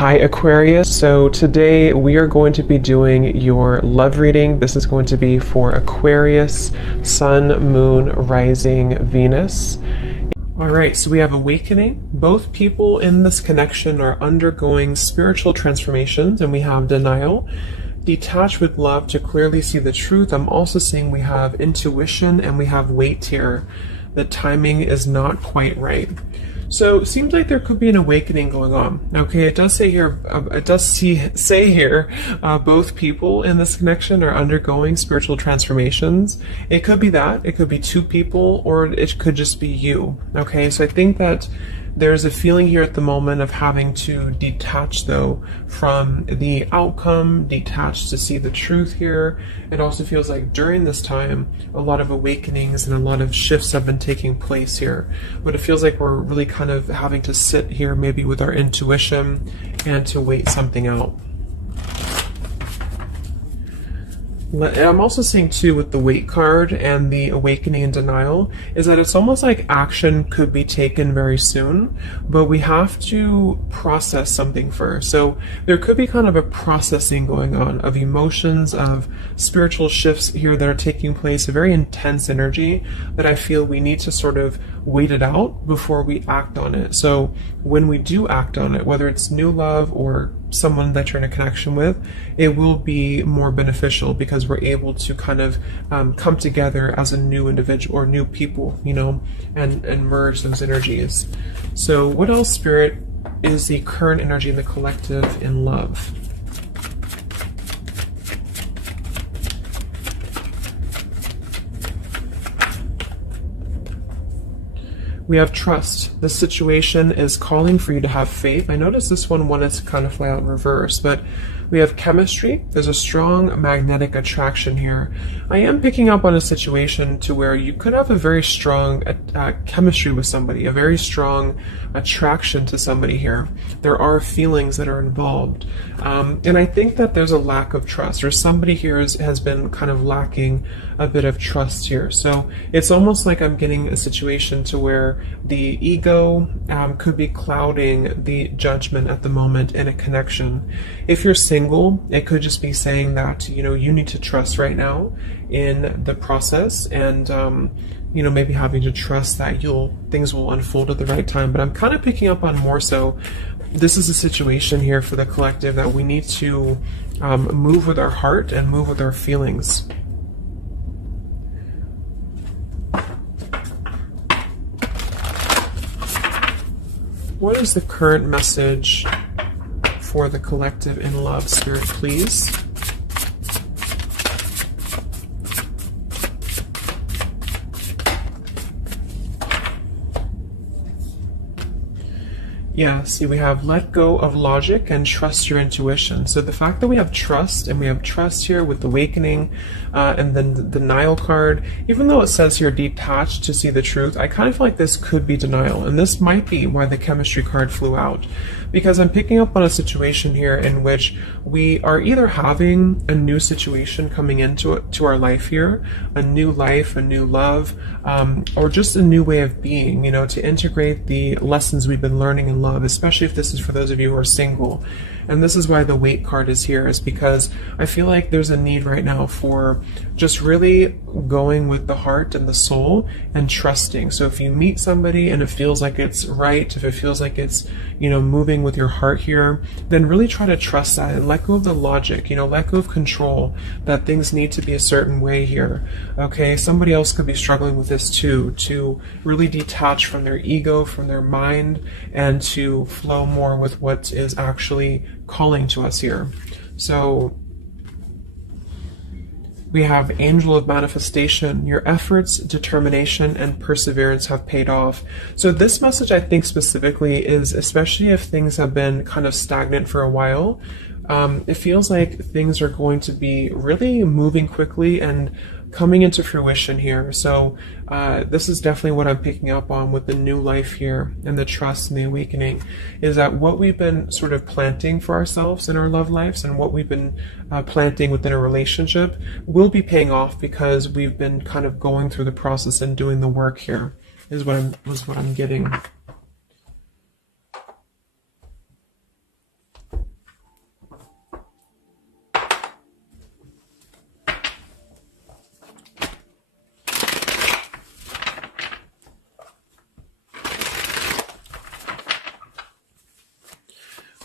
Hi Aquarius, so today we are going to be doing your love reading. This is going to be for Aquarius, Sun, Moon, Rising, Venus. Alright, so we have awakening. Both people in this connection are undergoing spiritual transformations, and we have denial. Detach with love to clearly see the truth. I'm also seeing we have intuition and we have wait here. The timing is not quite right. So it seems like there could be an awakening going on. Okay, it does say here, both people in this connection are undergoing spiritual transformations. It could be that, it could be two people, or it could just be you. Okay, so I think that there's a feeling here at the moment of having to detach though from the outcome, detach to see the truth here. It also feels like during this time, a lot of awakenings and a lot of shifts have been taking place here. But it feels like we're really kind of having to sit here maybe with our intuition and to wait something out. I'm also seeing too with the wait card and the awakening and denial is that it's almost like action could be taken very soon, but we have to process something first. So there could be kind of a processing going on of emotions, of spiritual shifts here that are taking place, a very intense energy that I feel we need to sort of wait it out before we act on it. So when we do act on it, whether it's new love or someone that you're in a connection with, it will be more beneficial because we're able to kind of come together as a new individual or new people, you know, and merge those energies. So what else, Spirit, is the current energy in the collective in love? We have trust. This situation is calling for you to have faith. I noticed this one wanted to kind of fly out in reverse, but we have chemistry. There's a strong magnetic attraction here. I am picking up on a situation to where you could have a very strong chemistry with somebody, a very strong attraction to somebody here. There are feelings that are involved. And I think that there's a lack of trust, or somebody here has been kind of lacking a bit of trust here. So it's almost like I'm getting a situation to where the ego could be clouding the judgment at the moment in a connection. If you're single, it could just be saying that, you know, you need to trust right now in the process, and you know, maybe having to trust that things will unfold at the right time. But I'm kind of picking up on more so this is a situation here for the collective that we need to move with our heart and move with our feelings. What is the current message for the collective in love, Spirit, please? Yeah, see, we have let go of logic and trust your intuition. So the fact that we have trust, and we have trust here with awakening, and then the denial card, even though it says here detached to see the truth, I kind of feel like this could be denial. And this might be why the chemistry card flew out. Because I'm picking up on a situation here in which we are either having a new situation coming into our life here, a new life, a new love, or just a new way of being, you know, to integrate the lessons we've been learning in love, especially if this is for those of you who are single. And this is why the wait card is here, is because I feel like there's a need right now for just really going with the heart and the soul and trusting. So if you meet somebody and it feels like it's right, if it feels like it's, you know, moving with your heart here, then really try to trust that and let go of the logic, you know, let go of control, that things need to be a certain way here. Okay, somebody else could be struggling with this too, to really detach from their ego, from their mind, and to flow more with what is actually calling to us here. So we have Angel of Manifestation. Your efforts, determination, and perseverance have paid off. So this message, I think specifically, is especially if things have been kind of stagnant for a while, it feels like things are going to be really moving quickly and coming into fruition here. So this is definitely what I'm picking up on with the new life here and the trust and the awakening, is that what we've been sort of planting for ourselves in our love lives and what we've been planting within a relationship will be paying off because we've been kind of going through the process and doing the work here, is what I'm getting.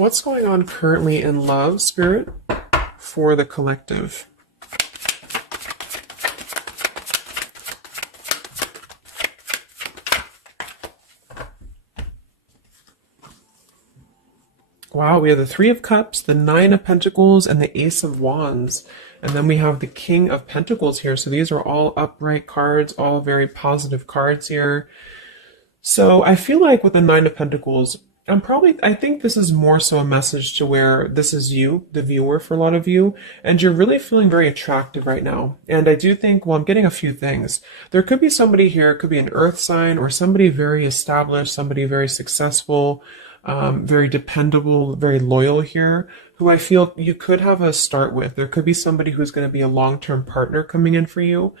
What's going on currently in love, Spirit, for the collective? Wow, we have the Three of Cups, the Nine of Pentacles, and the Ace of Wands. And then we have the King of Pentacles here. So these are all upright cards, all very positive cards here. So I feel like with the Nine of Pentacles, I think this is more so a message to where this is you, the viewer, for a lot of you, and you're really feeling very attractive right now. And I do think, well, I'm getting a few things. There could be somebody here, it could be an earth sign or somebody very established, somebody very successful, very dependable, very loyal here, who I feel you could have a start with. There could be somebody who's going to be a long-term partner coming in for you.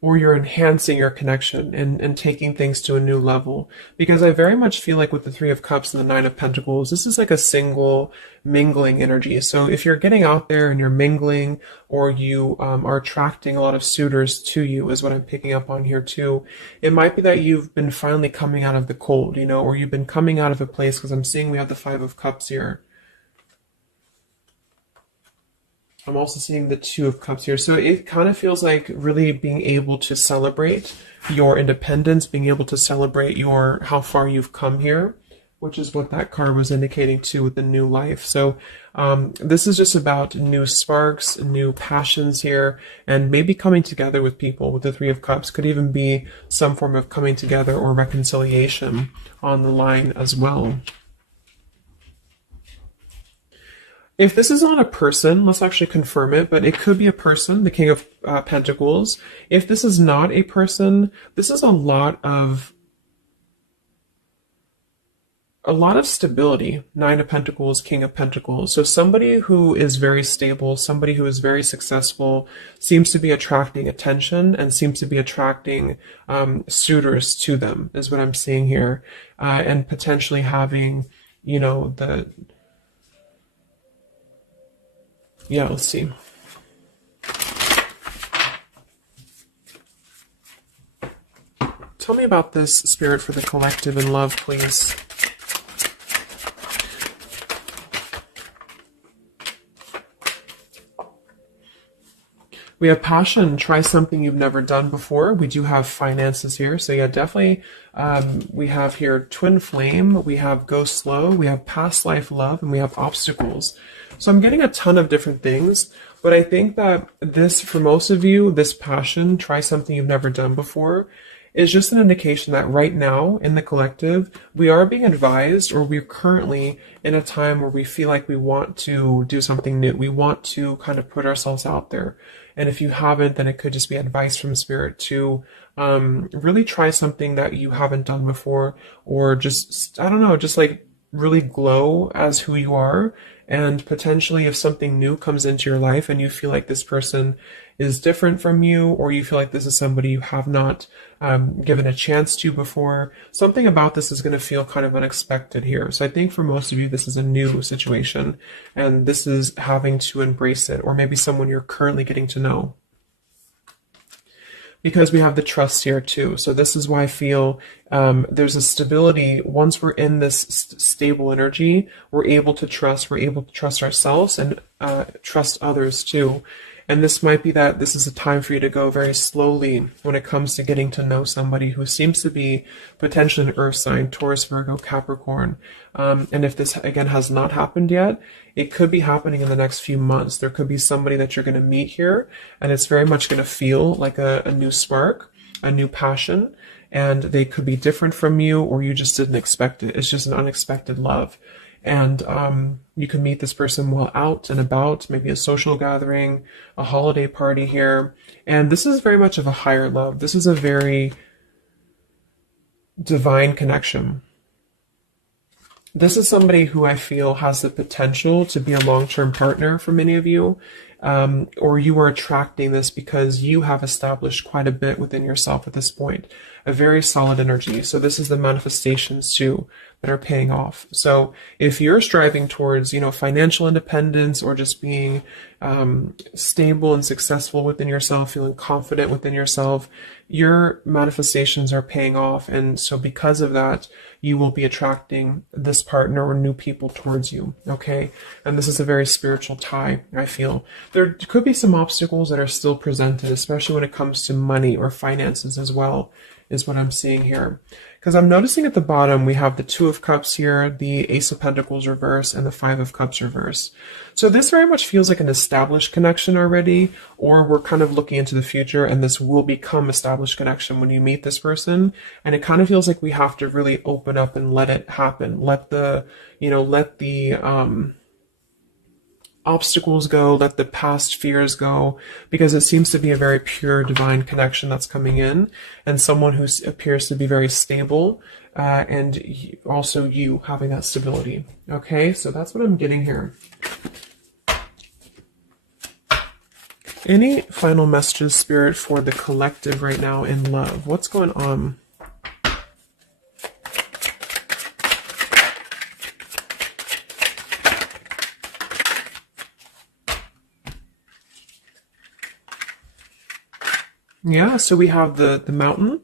Or you're enhancing your connection and taking things to a new level. Because I very much feel like with the Three of Cups and the Nine of Pentacles, this is like a single mingling energy. So if you're getting out there and you're mingling, or you are attracting a lot of suitors to you, is what I'm picking up on here too. It might be that you've been finally coming out of the cold, you know, or you've been coming out of a place, because I'm seeing we have the Five of Cups here. I'm also seeing the Two of Cups here. So it kind of feels like really being able to celebrate your independence, being able to celebrate how far you've come here, which is what that card was indicating too with the new life. So this is just about new sparks, new passions here, and maybe coming together with people with the Three of Cups. Could even be some form of coming together or reconciliation on the line as well. If this is not a person, let's actually confirm it, but it could be a person, the King of Pentacles. If this is not a person, this is a lot of stability. Nine of Pentacles, King of Pentacles. So somebody who is very stable, somebody who is very successful, seems to be attracting attention and seems to be attracting suitors to them, is what I'm seeing here. And potentially having, you know, yeah, let's see. Tell me about this, Spirit, for the collective in love, please. We have passion. Try something you've never done before. We do have finances here. So yeah, definitely we have here twin flame. We have go slow. We have past life love. And we have obstacles. So I'm getting a ton of different things. But I think that this, for most of you, this passion, try something you've never done before, is just an indication that right now in the collective, we are being advised, or we're currently in a time where we feel like we want to do something new. We want to kind of put ourselves out there. And if you haven't, then it could just be advice from Spirit to really try something that you haven't done before, or just, I don't know, just like really glow as who you are. And potentially if something new comes into your life and you feel like this person is different from you, or you feel like this is somebody you have not given a chance to before, something about this is going to feel kind of unexpected here. So I think for most of you, this is a new situation, and this is having to embrace it, or maybe someone you're currently getting to know. Because we have the trust here too. So this is why I feel there's a stability. Once we're in this stable energy, we're able to trust ourselves and trust others too. And this might be that this is a time for you to go very slowly when it comes to getting to know somebody who seems to be potentially an earth sign, Taurus, Virgo, Capricorn. And if this, again, has not happened yet, it could be happening in the next few months. There could be somebody that you're going to meet here, and it's very much going to feel like a new spark, a new passion, and they could be different from you, or you just didn't expect it. It's just an unexpected love. And you can meet this person while out and about, maybe a social gathering, a holiday party here. And this is very much of a higher love. This is a very divine connection. This is somebody who I feel has the potential to be a long-term partner for many of you. or you are attracting this because you have established quite a bit within yourself at this point. A very solid energy. So this is the manifestations too that are paying off. So if you're striving towards, financial independence, or just being stable and successful within yourself, feeling confident within yourself, your manifestations are paying off. And so because of that, you will be attracting this partner or new people towards you. Okay. And this is a very spiritual tie, I feel. There could be some obstacles that are still presented, especially when it comes to money or finances as well, is what I'm seeing here. Because I'm noticing at the bottom, we have the Two of Cups here, the Ace of Pentacles reverse, and the Five of Cups reverse. So this very much feels like an established connection already, or we're kind of looking into the future, and this will become established connection when you meet this person. And it kind of feels like we have to really open up and let it happen. Let the obstacles go, let the past fears go, because it seems to be a very pure divine connection that's coming in, and someone who appears to be very stable, and also you having that stability. Okay, so that's what I'm getting here. Any final messages, Spirit, for the collective right now in love? What's going on? Yeah, so we have the mountain,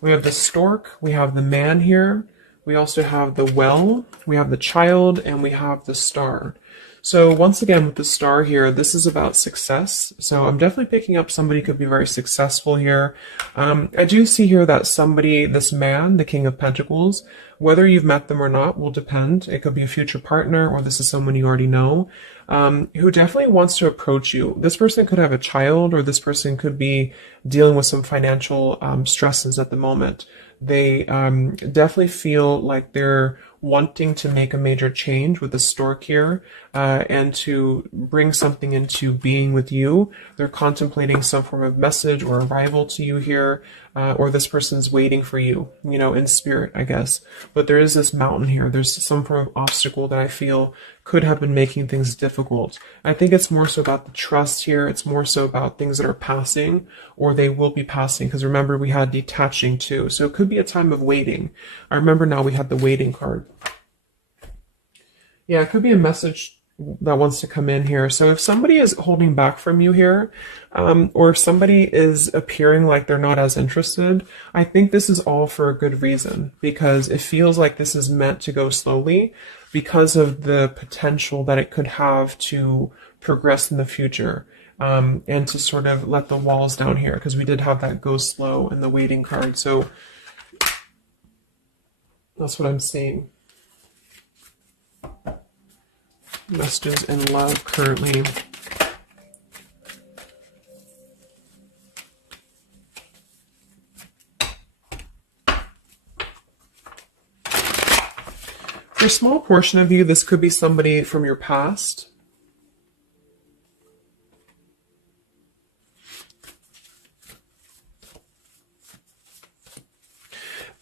we have the stork, we have the man here, we also have the well, we have the child, and we have the star. So once again, with the star here, this is about success. So I'm definitely picking up somebody could be very successful here. I do see here that somebody, this man, the King of Pentacles, whether you've met them or not will depend. It could be a future partner, or this is someone you already know, who definitely wants to approach you. This person could have a child, or this person could be dealing with some financial stresses at the moment. They definitely feel like they're wanting to make a major change with the stork here, and to bring something into being with you. They're contemplating some form of message or arrival to you here, or this person's waiting for you, in spirit, I guess. But there is this mountain here. There's some form of obstacle that I feel could have been making things difficult. I think it's more so about the trust here. It's more so about things that are passing, or they will be passing. Because remember, we had detaching too. So it could be a time of waiting. I remember now we had the waiting card. Yeah, it could be a message that wants to come in here. So if somebody is holding back from you here, or if somebody is appearing like they're not as interested, I think this is all for a good reason, because it feels like this is meant to go slowly because of the potential that it could have to progress in the future, and to sort of let the walls down here, because we did have that go slow in the waiting card. So that's what I'm seeing. Messages in love currently. For a small portion of you, this could be somebody from your past.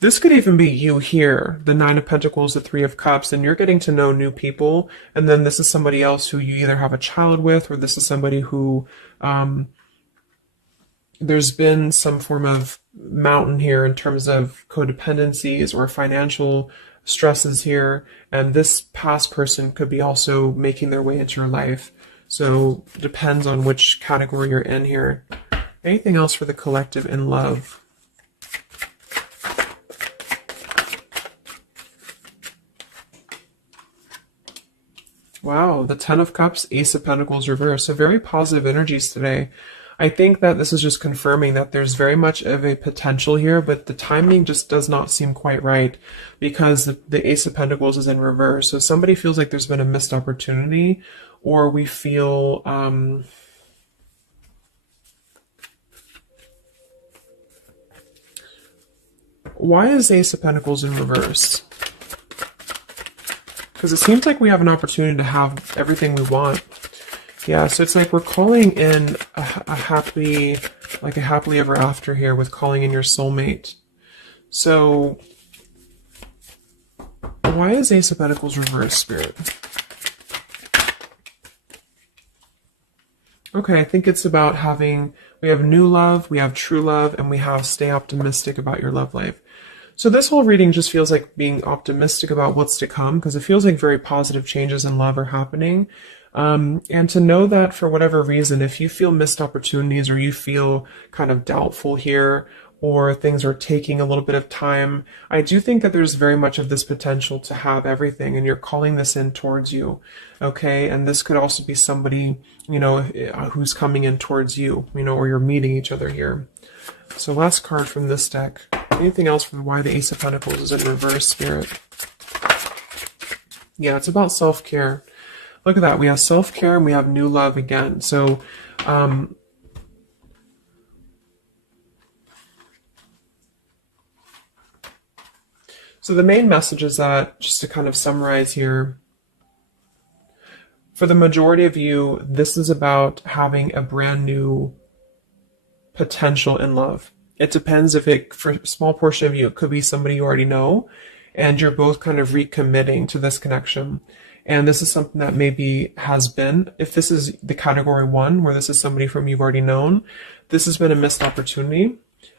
This could even be you here, the Nine of Pentacles, the Three of Cups, and you're getting to know new people. And then this is somebody else who you either have a child with, or this is somebody who there's been some form of mountain here in terms of codependencies or financial stresses here. And this past person could be also making their way into your life. So it depends on which category you're in here. Anything else for the collective in love? Wow, the Ten of Cups, Ace of Pentacles reverse. So very positive energies today. I think that this is just confirming that there's very much of a potential here, but the timing just does not seem quite right, because the Ace of Pentacles is in reverse. So somebody feels like there's been a missed opportunity, or we feel why is Ace of Pentacles in reverse? Because it seems like we have an opportunity to have everything we want. Yeah, so it's like we're calling in a happily ever after here, with calling in your soulmate. So why is Ace of Pentacles reverse, Spirit? Okay, I think it's about having, we have new love, we have true love, and we have stay optimistic about your love life. So this whole reading just feels like being optimistic about what's to come, because it feels like very positive changes in love are happening. And to know that for whatever reason, if you feel missed opportunities or you feel kind of doubtful here, or things are taking a little bit of time, I do think that there's very much of this potential to have everything, and you're calling this in towards you, okay? And this could also be somebody, you know, who's coming in towards you, you know, or you're meeting each other here. So last card from this deck. Anything else from why the Ace of Pentacles is in reverse, Spirit? Yeah, it's about self-care. Look at that. We have self-care and we have new love again. So, so the main message is that, just to kind of summarize here, for the majority of you, this is about having a brand new potential in love. It depends if it, for a small portion of you, it could be somebody you already know, and you're both kind of recommitting to this connection. And this is something that maybe has been, if this is the category 1, where this is somebody from you've already known, this has been a missed opportunity.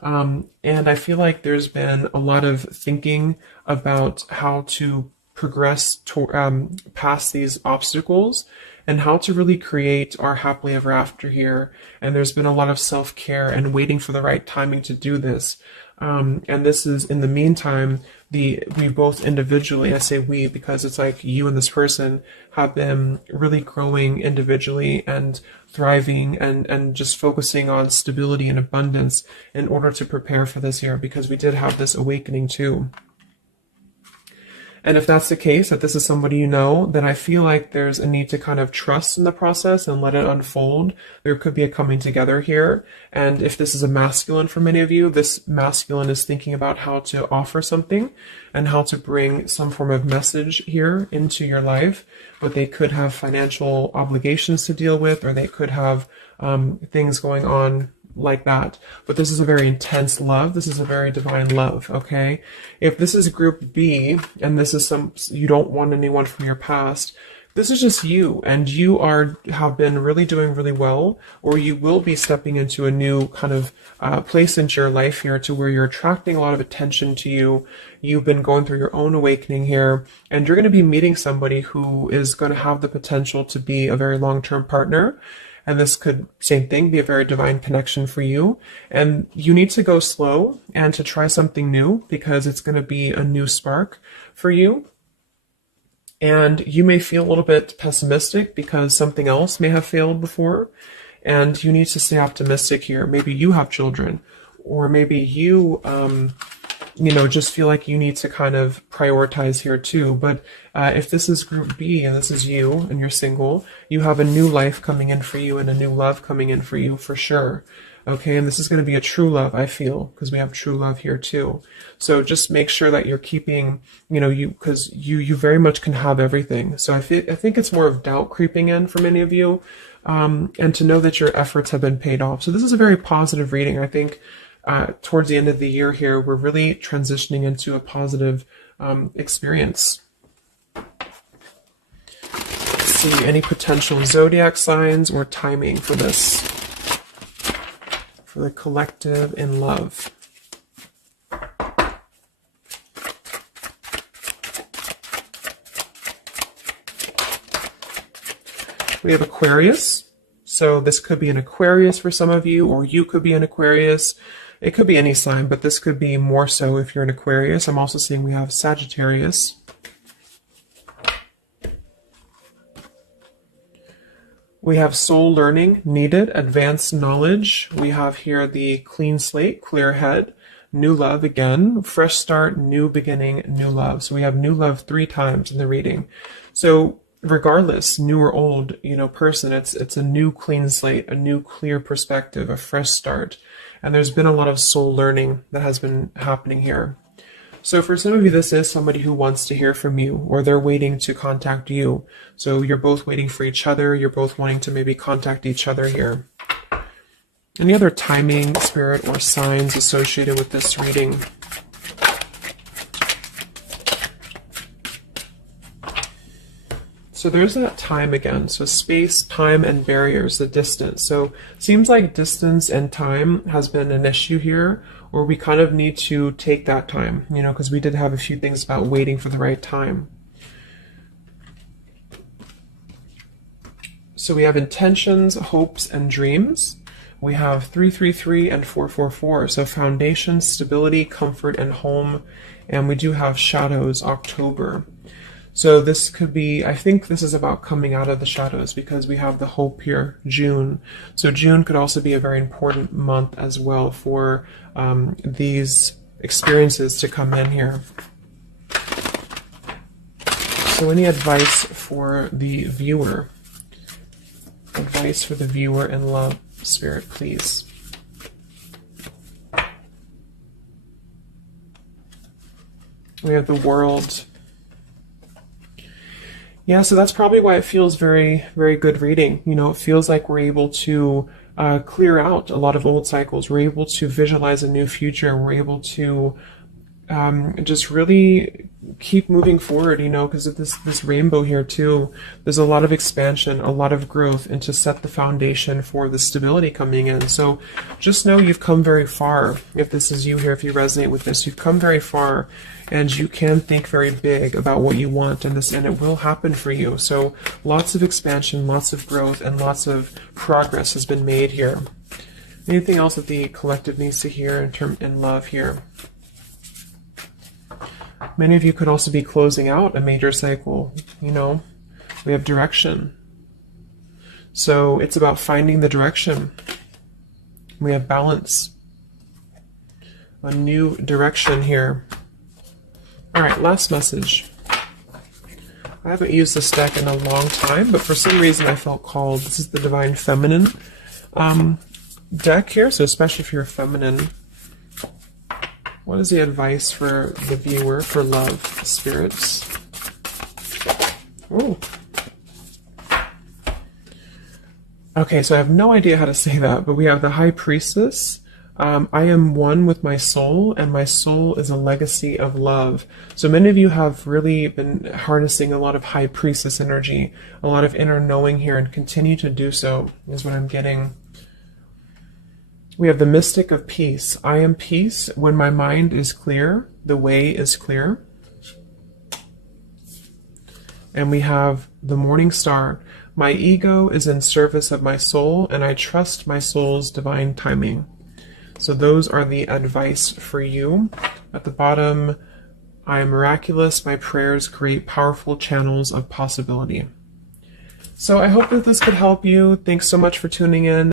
And I feel like there's been a lot of thinking about how to progress to, past these obstacles and how to really create our happily ever after here. And there's been a lot of self-care and waiting for the right timing to do this. And this is, in the meantime, we both individually, I say we because it's like you and this person have been really growing individually and thriving and just focusing on stability and abundance in order to prepare for this year, because we did have this awakening too. And if that's the case, that this is somebody you know, then I feel like there's a need to kind of trust in the process and let it unfold. There could be a coming together here. And if this is a masculine for many of you, this masculine is thinking about how to offer something and how to bring some form of message here into your life. But they could have financial obligations to deal with, or they could have things going on like that. But this is a very intense love. This is a very divine love, okay? If this is group B, and this is you don't want anyone from your past, this is just you, and you have been really doing really well, or you will be stepping into a new kind of place into your life here, to where you're attracting a lot of attention to you. You've been going through your own awakening here, and you're going to be meeting somebody who is going to have the potential to be a very long-term partner. And this could, same thing, be a very divine connection for you. And you need to go slow and to try something new, because it's going to be a new spark for you. And you may feel a little bit pessimistic because something else may have failed before. And you need to stay optimistic here. Maybe you have children, or maybe you, just feel like you need to kind of prioritize here too. But if this is group B and this is you and you're single, you have a new life coming in for you and a new love coming in for you for sure. Okay, and this is going to be a true love, I feel, because we have true love here too. So just make sure that you're keeping, because you very much can have everything. So I think it's more of doubt creeping in for many of you, and to know that your efforts have been paid off. So this is a very positive reading. I think towards the end of the year here, we're really transitioning into a positive experience. Let's see, any potential zodiac signs or timing for this, for the collective in love. We have Aquarius. So this could be an Aquarius for some of you, or you could be an Aquarius. It could be any sign, but this could be more so if you're an Aquarius. I'm also seeing we have Sagittarius. We have soul learning needed, advanced knowledge. We have here the clean slate, clear head, new love again, fresh start, new beginning, new love. So we have new love 3 times in the reading. So regardless, new or old, person, it's a new clean slate, a new clear perspective, a fresh start. And there's been a lot of soul learning that has been happening here. So for some of you, this is somebody who wants to hear from you, or they're waiting to contact you. So you're both waiting for each other. You're both wanting to maybe contact each other here. Any other timing, spirit, or signs associated with this reading? So there's that time again. So space, time, and barriers, the distance. So seems like distance and time has been an issue here, or we kind of need to take that time, you know, because we did have a few things about waiting for the right time. So we have intentions, hopes, and dreams. We have 333 and 444. So foundation, stability, comfort, and home. And we do have shadows, October. So this could be, I think this is about coming out of the shadows, because we have the hope here, June. So June could also be a very important month as well for these experiences to come in here. So any advice for the viewer? Advice for the viewer in love, Spirit, please. We have the World. Yeah, so that's probably why it feels very, very good reading. You know, it feels like we're able to clear out a lot of old cycles. We're able to visualize a new future. We're able to just really keep moving forward, you know, because of this rainbow here too. There's a lot of expansion, a lot of growth, and to set the foundation for the stability coming in. So just know you've come very far. If this is you here, if you resonate with this, you've come very far, and you can think very big about what you want, and it will happen for you. So lots of expansion, lots of growth, and lots of progress has been made here. Anything else that the collective needs to hear in love here? Many of you could also be closing out a major cycle. You know, we have direction. So it's about finding the direction. We have balance. A new direction here. All right, last message. I haven't used this deck in a long time, but for some reason I felt called. This is the Divine Feminine deck here, so especially if you're feminine. What is the advice for the viewer for love, spirits? Ooh. Okay, so I have no idea how to say that, but we have the High Priestess. I am one with my soul, and my soul is a legacy of love. So many of you have really been harnessing a lot of High Priestess energy, a lot of inner knowing here, and continue to do so, is what I'm getting. We have the Mystic of Peace. I am peace. When my mind is clear, the way is clear. And we have the Morning Star. My ego is in service of my soul, and I trust my soul's divine timing. So those are the advice for you. At the bottom, I am miraculous. My prayers create powerful channels of possibility. So I hope that this could help you. Thanks so much for tuning in.